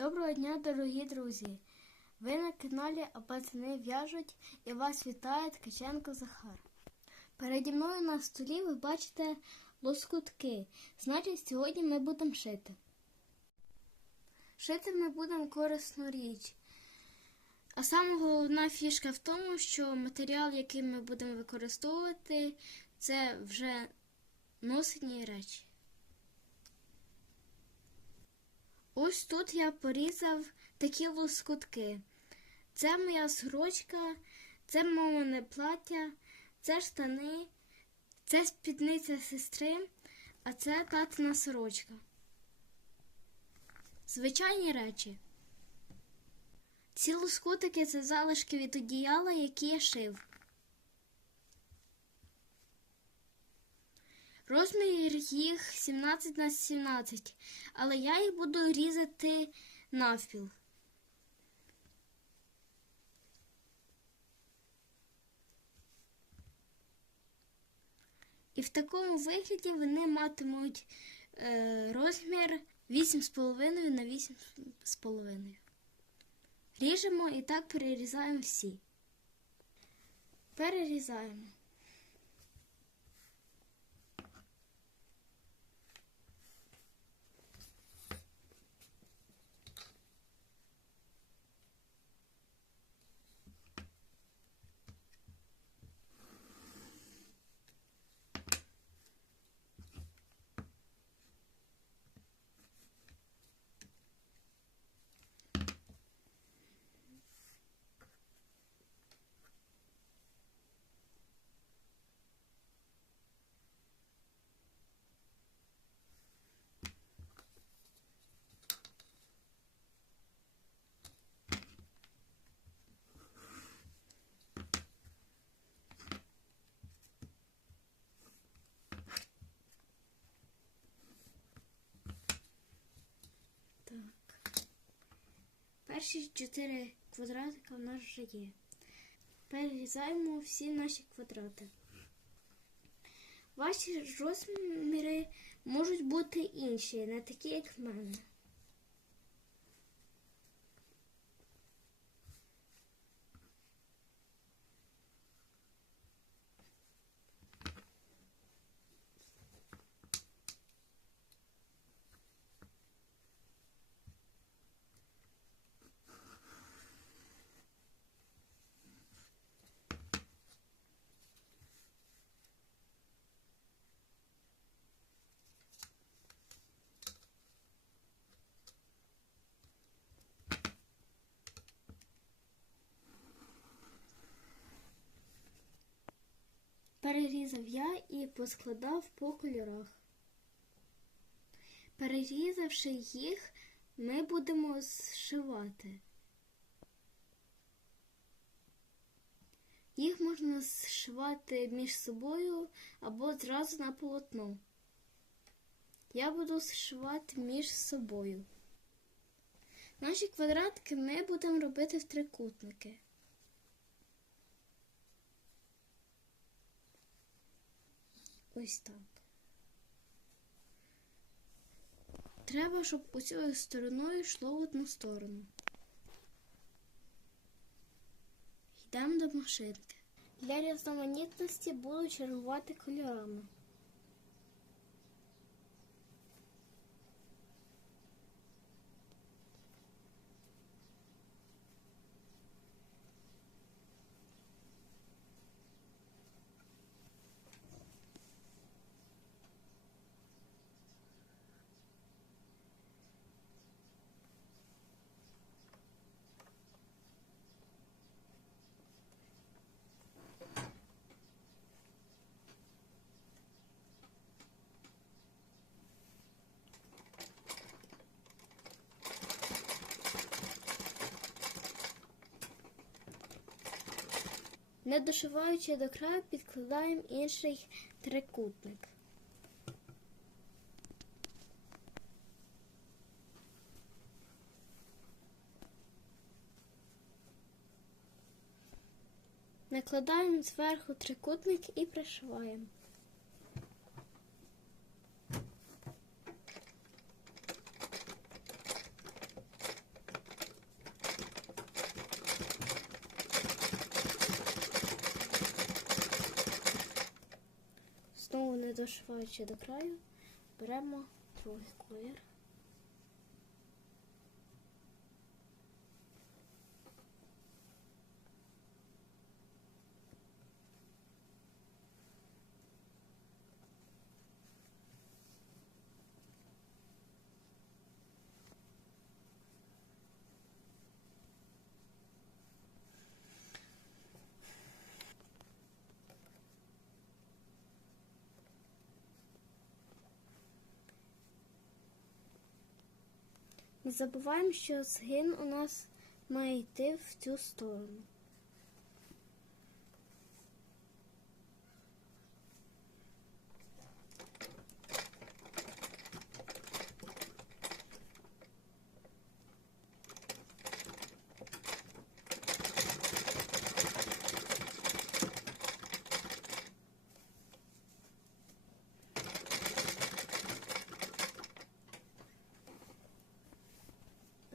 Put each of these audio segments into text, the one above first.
Доброго дня, дорогі друзі! Ви на каналі А пацани в'яжуть і вас вітає Ткаченко Захар. Переді мною на столі ви бачите лоскутки. Значить, сьогодні ми будемо шити. Шити ми будемо корисну річ. А саме головна фішка в тому, що матеріал, який ми будемо використовувати, це вже носені речі. Ось тут я порізав такі лоскутки. Це моя сорочка, це мамине плаття, це штани, це спідниця сестри, а це татина сорочка. Звичайні речі. Ці лоскутики це залишки від одіяла, які я шив. Розмір їх 17 на 17, але я їх буду різати навпіл. І в такому вигляді вони матимуть е, розмір 8,5 на 8,5. Ріжемо і так перерізаємо всі. Перерізаємо. Так. Перші чотири квадратика в нас вже є. Перерізаємо всі наші квадрати. Ваші розміри можуть бути інші, не такі, як в мене. Перерізав я і поскладав по кольорах. Перерізавши їх, ми будемо зшивати. Їх можна зшивати між собою або зразу на полотно. Я буду зшивати між собою. Наші квадратики ми будемо робити в трикутники. Ось так. Треба, щоб оцією стороною йшло в одну сторону. Йдемо до машинки. Для різноманітності буду чергувати кольорами. Не дошиваючи до краю, підкладаємо інший трикутник. Накладаємо зверху трикутник і пришиваємо. Пришиваючи до краю, беремо другий колір. Не забуваємо, що згин у нас має йти в цю сторону.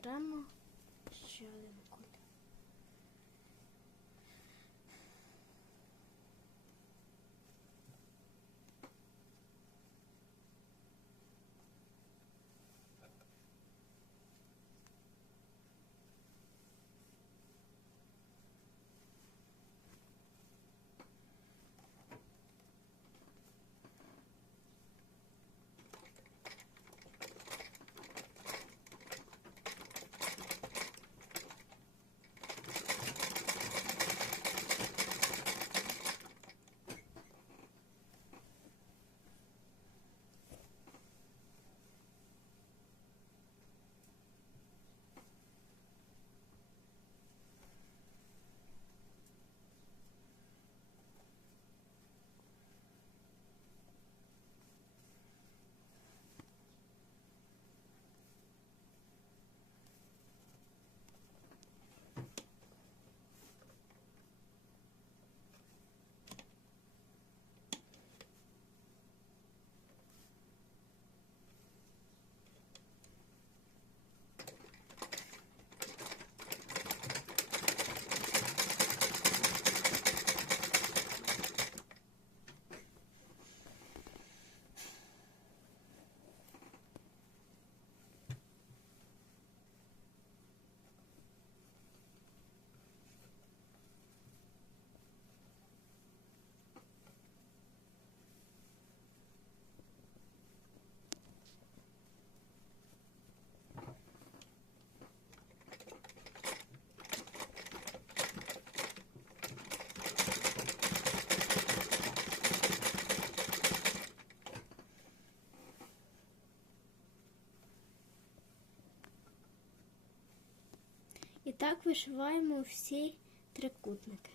Беремо так вишиваємо всі трикутники.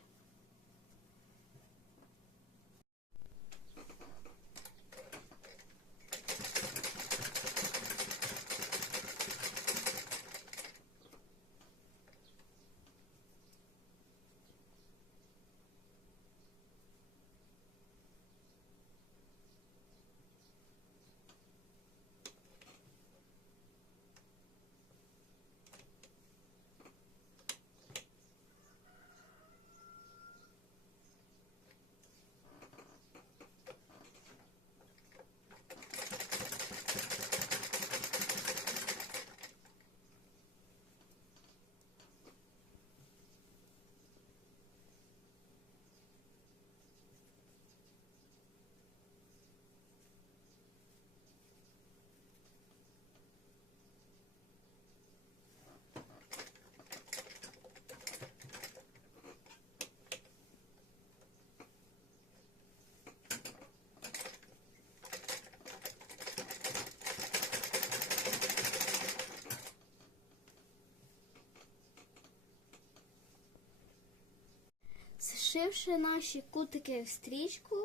Зшивши наші кутики в стрічку,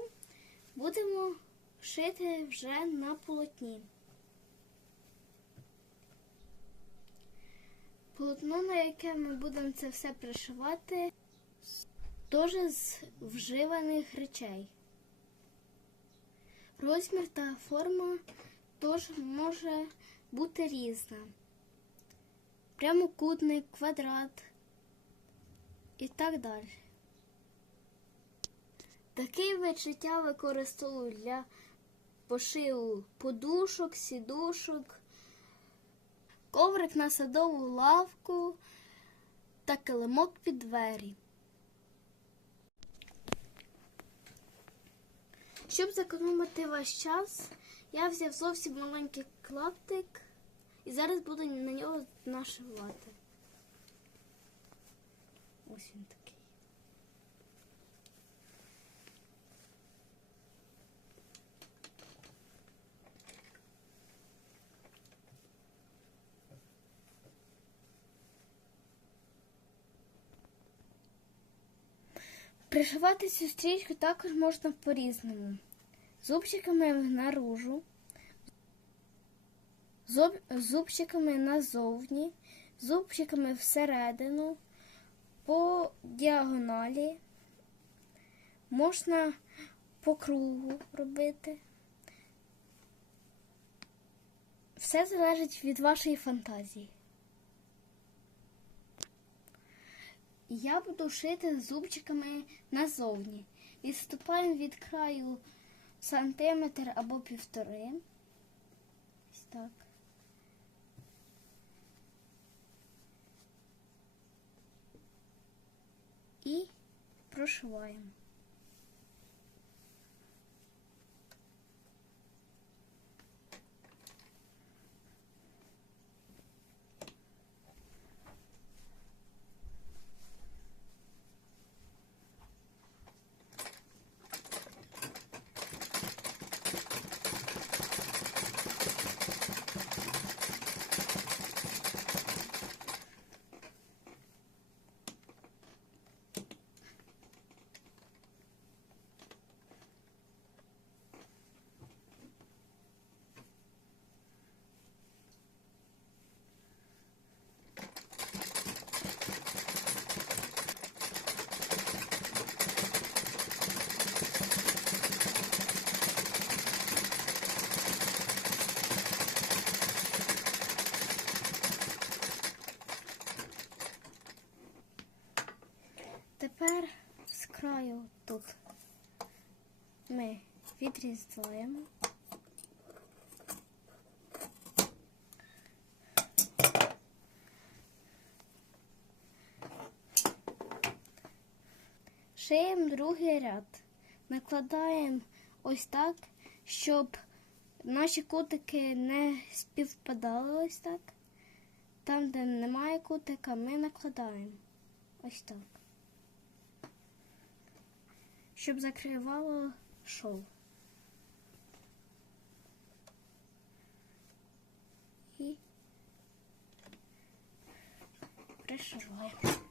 будемо шити вже на полотні. Полотно, на яке ми будемо це все пришивати, теж з вживаних речей. Розмір та форма теж може бути різна. Прямокутник, квадрат і так далі. Такий вид життя використовують для пошив подушок, сідушок, коврик на садову лавку та килимок під двері. Щоб зекономити ваш час, я взяв зовсім маленький клаптик і зараз буду на нього нашивати. Ось він такий. Пришивати цю стрічку також можна по-різному. Зубчиками наружу, зуб, зубчиками назовні, зубчиками всередину, по діагоналі. Можна по кругу робити. Все залежить від вашої фантазії. Я буду шити зубчиками назовні. Відступаємо від краю сантиметр або півтори. Ось так. І прошиваємо. Тепер з краю тут ми відрізаємо. Шиємо другий ряд. Накладаємо ось так, щоб наші кутики не співпадали ось так. Там, де немає кутика, ми накладаємо ось так. Щоб закривало шов. І пришиваємо.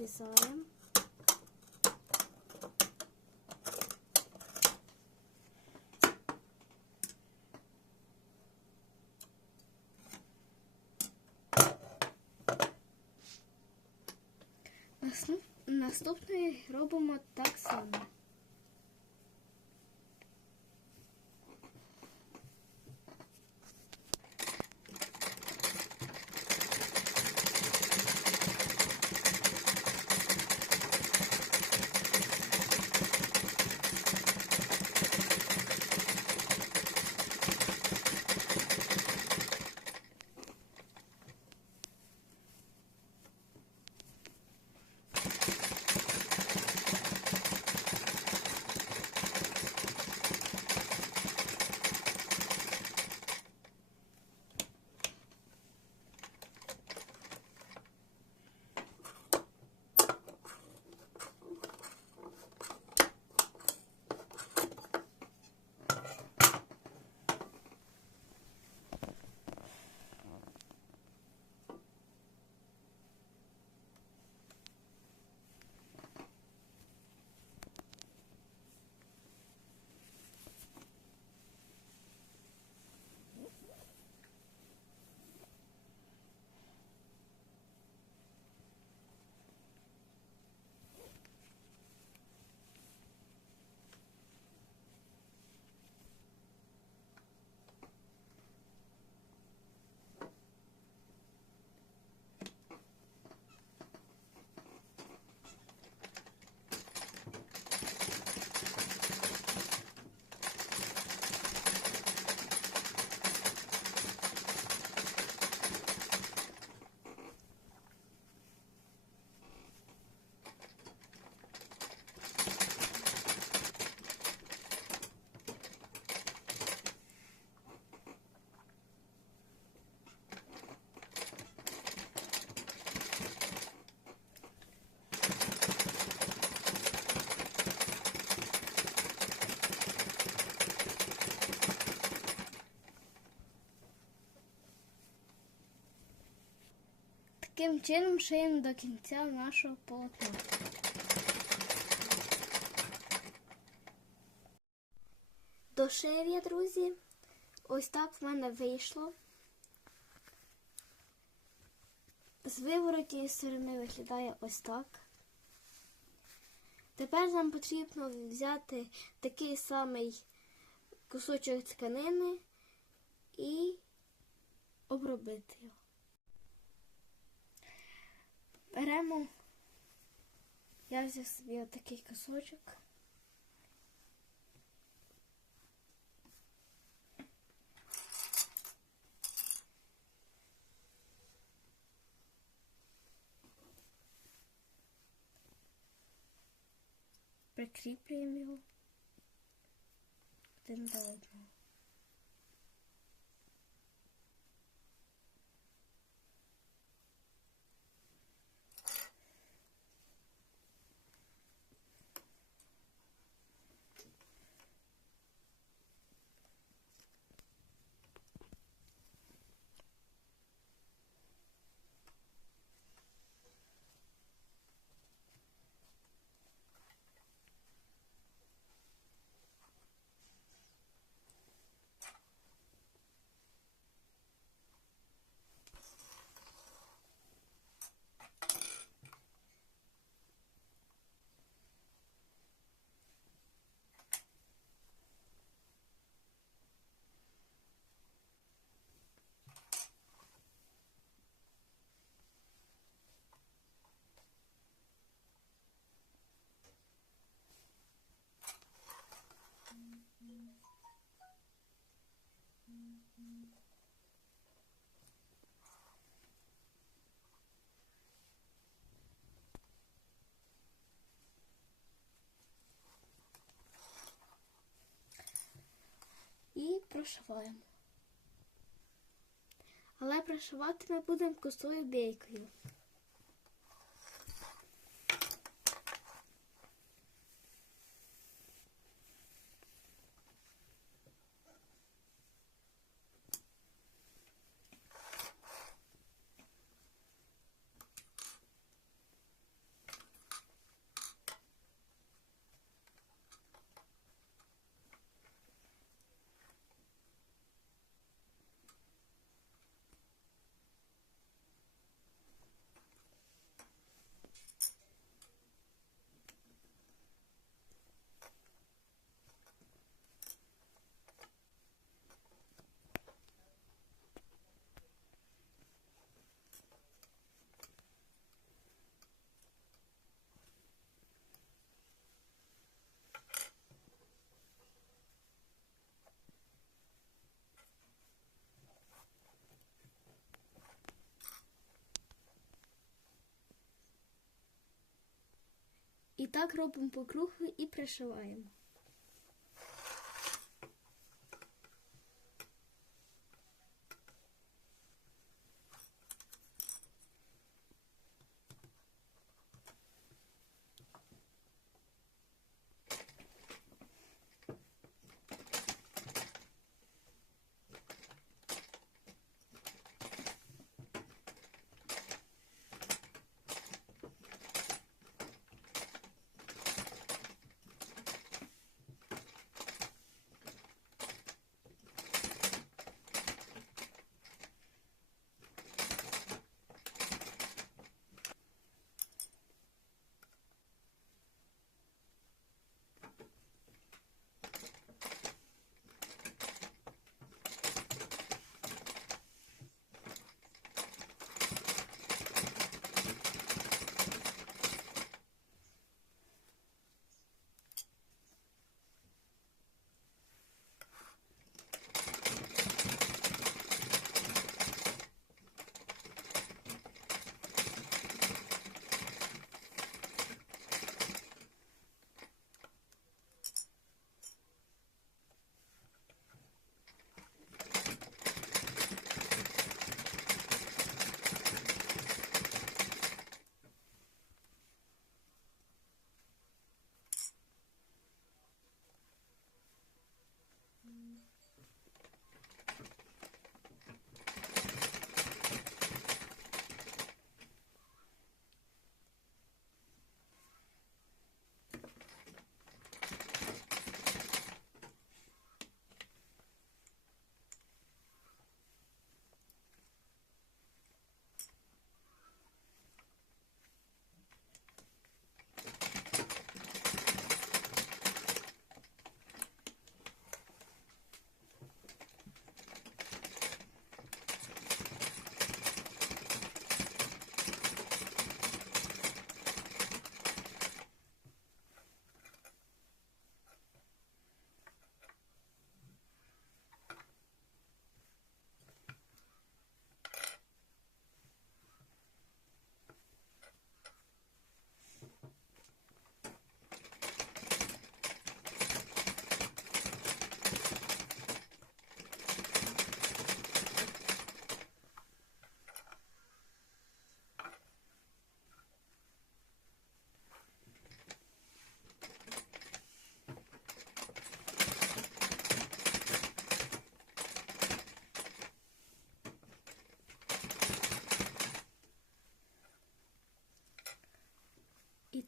Відрізаємо. Наступ- Наступний робимо так само. Таким чином шиємо до кінця нашого полотна. Дошив я, друзі. Ось так в мене вийшло. З виворотньої сторони виглядає ось так. Тепер нам потрібно взяти такий самий кусочок тканини і обробити його. Беремо, я взяв собі отакий кусочок. Прикріплюємо його один до одного. І прошиваємо. Але прошивати ми будемо косою бійкою. Так робимо по кругу і пришиваємо.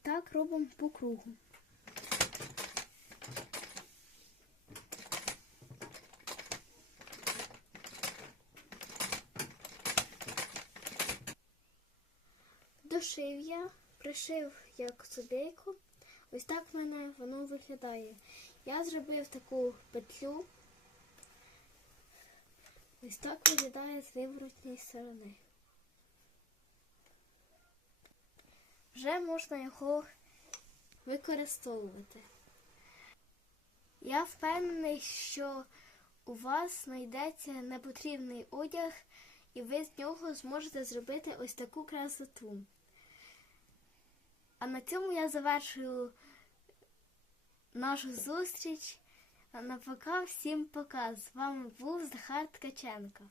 Так робимо по кругу. Дошив я, пришив як собейку. Ось так в мене воно виглядає. Я зробив таку петлю. Ось так виглядає з виворотньої сторони. Вже можна його використовувати. Я впевнений, що у вас знайдеться непотрібний одяг, і ви з нього зможете зробити ось таку красоту. А на цьому я завершую нашу зустріч. На пока всім пока. З вами був Захар Ткаченко.